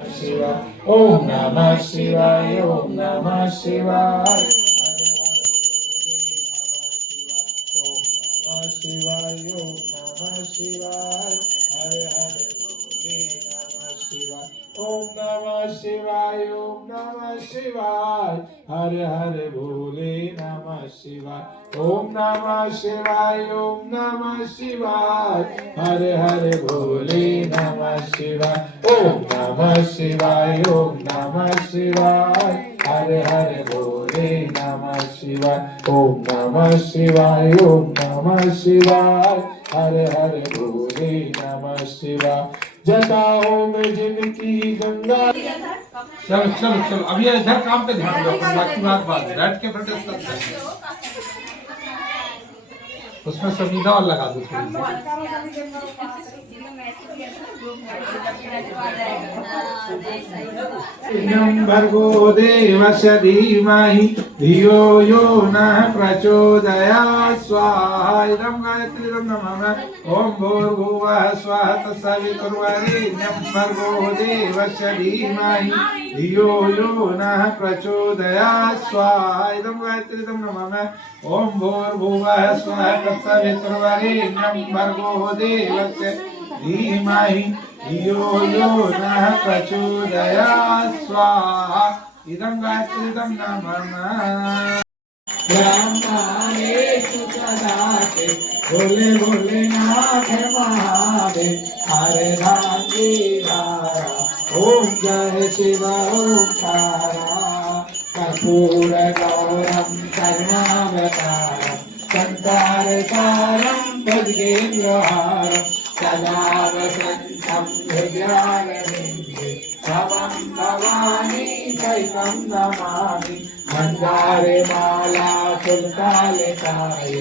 शिवाय ओम नमः शिवाय ओम नमः शिवाय शिवाय ओम नमः शिवाय हरे हरे बोले नमः शिवाय ओम नमः शिवाय ओम नमः शिवाय हरे हरे बोले नमः शिवाय ओम नमः शिवाय ओम नमः शिवाय हरे हरे बोले नमः शिवाय ओम नमः शिवाय ओम नमः शिवाय हरे हरे बोले नमः शिवाय ओम नमः शिवाय ओम नमः शिवाय हरे हरे बोले नमः शिवाय जटाओं में जिनकी गंगा। चलो चलो चलो अब ये इधर काम पे ध्यान दो, बाकी बात बैठ के प्रोटेस्ट करते हैं। उसमें संविधा और लगा दो भर्गो देवस्य धीमहि धियो यो नः प्रचोदयात् स्वाहा इदं गायत्रीं नमः ओम भूर्भुवः स्वः तत्सवितुर्वरेण्यं भर्गो देवस्य धीमहि धियो यो नः प्रचोदयात् स्वाहा इदं गायत्रीं नमः ओम भूर्भुवः स्वः तत्सवितुर्वरेण्यं भर्गो देवस्य धीमहि धियो यो नः प्रचोदयात् स्वाहा इदं गायत्रीं नमः ब्रह्माणेषु सदाते भोले भोलेनाथ महादेव हरे राम ओम जय शिव ओंकारा कर्पूर गौरम करुणावतारम संसारसारम भुजगेन्द्रहारम सदा वसन्तं हृदयारविन्दे भवं भवानी दैवं नमामि मंदारे माला फुलकालिकाय